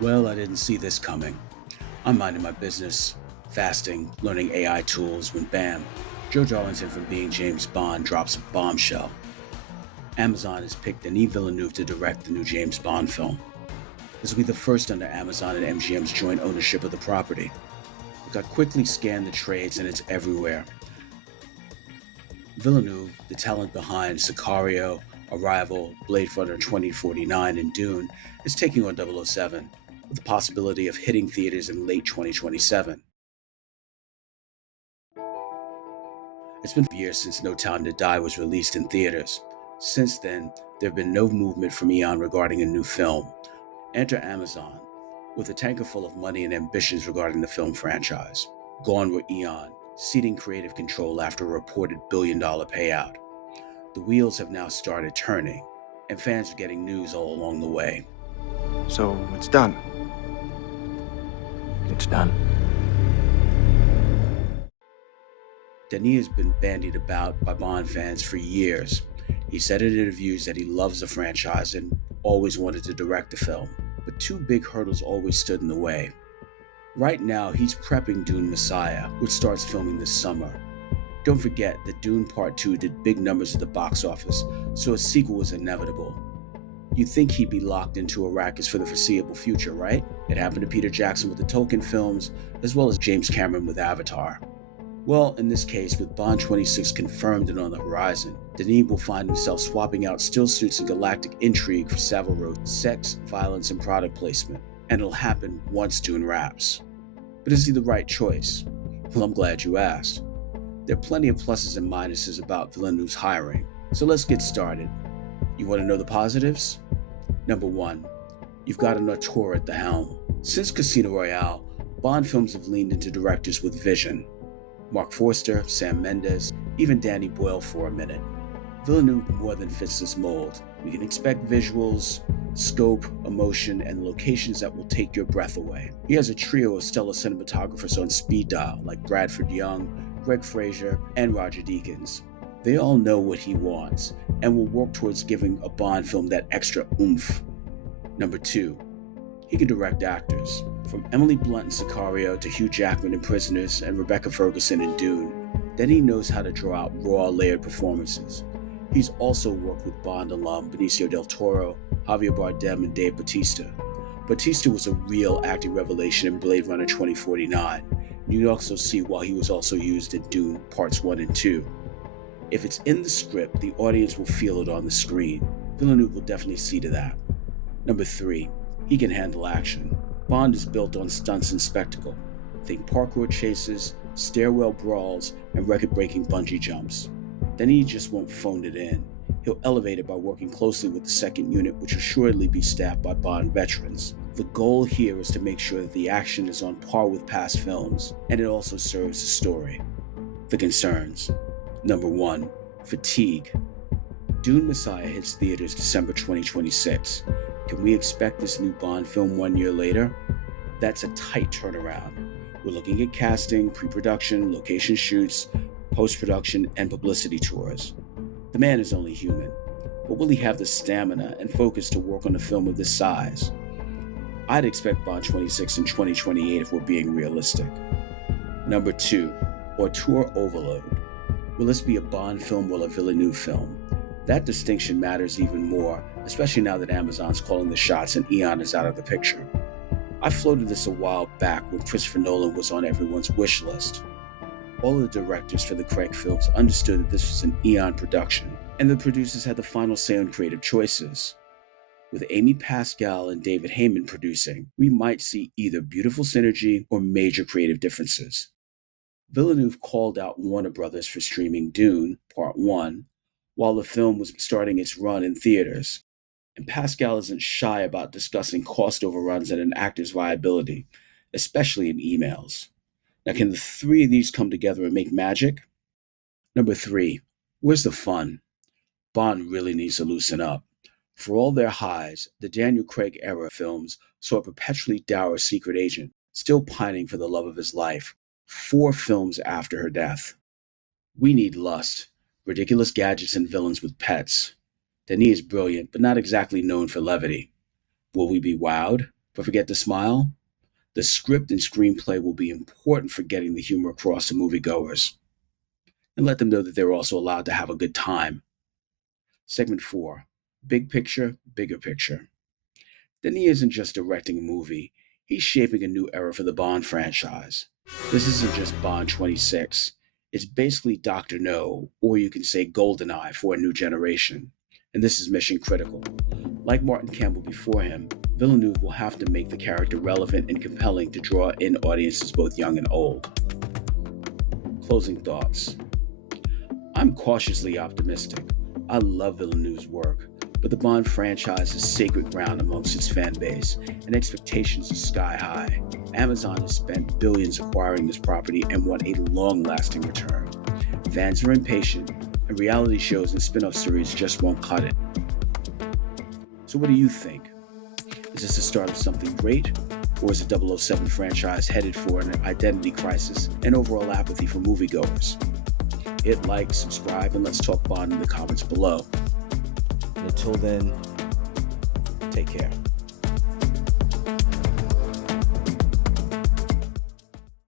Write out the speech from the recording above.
Well, I didn't see this coming. I'm minding my business, fasting, learning AI tools, when bam, Joe Darlington from Being James Bond drops a bombshell. Amazon has picked Denis Villeneuve to direct the new James Bond film. This will be the first under Amazon and MGM's joint ownership of the property. Look, I quickly scanned the trades and it's everywhere. Villeneuve, the talent behind Sicario, Arrival, Blade Runner 2049, and Dune, is taking on 007, with the possibility of hitting theaters in late 2027. It's been years since No Time to Die was released in theaters. Since then, there have been no movement from Eon regarding a new film. Enter Amazon, with a tanker full of money and ambitions regarding the film franchise. Gone were Eon, ceding creative control after a reported billion-dollar payout. The wheels have now started turning, and fans are getting news all along the way. So it's done. It's done. Denis has been bandied about by Bond fans for years. He said in interviews that he loves the franchise and always wanted to direct the film, but two big hurdles always stood in the way. Right now, he's prepping Dune Messiah, which starts filming this summer. Don't forget that Dune Part 2 did big numbers at the box office, so a sequel was inevitable. You'd think he'd be locked into Arrakis for the foreseeable future, right? It happened to Peter Jackson with the Tolkien films, as well as James Cameron with Avatar. Well, in this case, with Bond 26 confirmed and on the horizon, Denis will find himself swapping out still suits and galactic intrigue for Savile Row's sex, violence, and product placement, and it'll happen once Dune wraps. But is he the right choice? Well, I'm glad you asked. There are plenty of pluses and minuses about Villeneuve's hiring, so let's get started. You want to know the positives? Number 1, you've got an auteur at the helm. Since Casino Royale, Bond films have leaned into directors with vision. Mark Forster, Sam Mendes, even Danny Boyle for a minute. Villeneuve more than fits this mold. We can expect visuals, scope, emotion, and locations that will take your breath away. He has a trio of stellar cinematographers on speed dial, like Bradford Young, Greg Fraser, and Roger Deakins. They all know what he wants, and will work towards giving a Bond film that extra oomph. Number 2, he can direct actors. From Emily Blunt in Sicario to Hugh Jackman in Prisoners and Rebecca Ferguson in Dune, then he knows how to draw out raw, layered performances. He's also worked with Bond alum Benicio del Toro, Javier Bardem, and Dave Bautista. Bautista was a real acting revelation in Blade Runner 2049. You also see why he was also used in Dune Parts 1 and 2. If it's in the script, the audience will feel it on the screen. Villeneuve will definitely see to that. Number 3, he can handle action. Bond is built on stunts and spectacle. Think parkour chases, stairwell brawls, and record-breaking bungee jumps. Then he just won't phone it in. He'll elevate it by working closely with the second unit, which will assuredly be staffed by Bond veterans. The goal here is to make sure that the action is on par with past films, and it also serves the story. The concerns. Number 1, fatigue. Dune Messiah hits theaters December 2026. Can we expect this new Bond film 1 year later? That's a tight turnaround. We're looking at casting, pre-production, location shoots, post-production, and publicity tours. The man is only human, but will he have the stamina and focus to work on a film of this size? I'd expect Bond 26 in 2028 if we're being realistic. Number 2, auteur overload. Will this be a Bond film or a Villeneuve film? That distinction matters even more, especially now that Amazon's calling the shots and Eon is out of the picture. I floated this a while back when Christopher Nolan was on everyone's wish list. All of the directors for the Craig films understood that this was an Eon production, and the producers had the final say on creative choices. With Amy Pascal and David Heyman producing, we might see either beautiful synergy or major creative differences. Villeneuve called out Warner Brothers for streaming Dune, Part 1, while the film was starting its run in theaters. And Pascal isn't shy about discussing cost overruns and an actor's viability, especially in emails. Now, can the three of these come together and make magic? Number 3, where's the fun? Bond really needs to loosen up. For all their highs, the Daniel Craig era films saw a perpetually dour secret agent still pining for the love of his life, 4 films after her death. We need lust, ridiculous gadgets and villains with pets. Denis is brilliant, but not exactly known for levity. Will we be wowed, but forget to smile? The script and screenplay will be important for getting the humor across to moviegoers and let them know that they're also allowed to have a good time. Segment 4: Big Picture, Bigger Picture. Denis isn't just directing a movie, he's shaping a new era for the Bond franchise. This isn't just Bond 26, it's basically Dr. No, or you can say GoldenEye for a new generation. And this is mission critical. Like Martin Campbell before him, Villeneuve will have to make the character relevant and compelling to draw in audiences both young and old. Closing thoughts. I'm cautiously optimistic. I love Villeneuve's work, but the Bond franchise is sacred ground amongst its fan base, and expectations are sky high. Amazon has spent billions acquiring this property and want a long lasting return. Fans are impatient, and reality shows and spin off series just won't cut it. So, what do you think? Is this the start of something great? Or is the 007 franchise headed for an identity crisis and overall apathy for moviegoers? Hit like, subscribe, and let's talk Bond in the comments below. And until then, take care.